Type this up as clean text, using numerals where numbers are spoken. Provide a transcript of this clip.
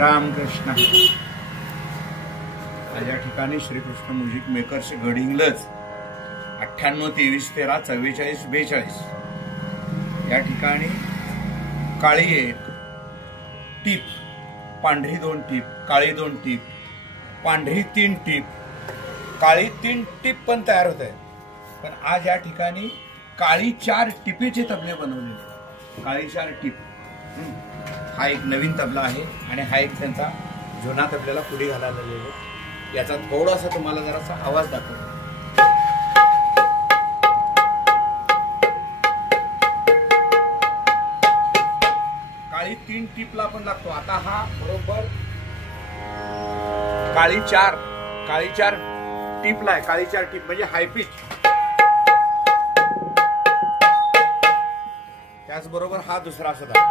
रामकृष्ण. आज या ठिकाणी श्रीकृष्ण म्युझिक मेकर्स गडिंग्लज 98 23 13 44 42 या ठिकाणी काळी 1 टीप, पांढरी 2 टीप, काळी 2 टीप, पांढरी 3 टीप, काळी 3 टीप पण तयार होत आहे. पण आज या ठिकाणी काळी 4 टिपीचे तबले बनवले. काळी 4 टीप हा एक नवीन तबला आहे आणि हा एक त्यांचा जुना तबल्याला पुढे घालायला गेलो. याचा थोडासा तुम्हाला जरासा आवाज दाखवतो. काळी 3 टीपला पण लागतो. आता हा बरोबर काळी 4 टीपला आहे. काळी 4 टीप म्हणजे हाय पिच. त्याचबरोबर हा दुसरा सुद्धा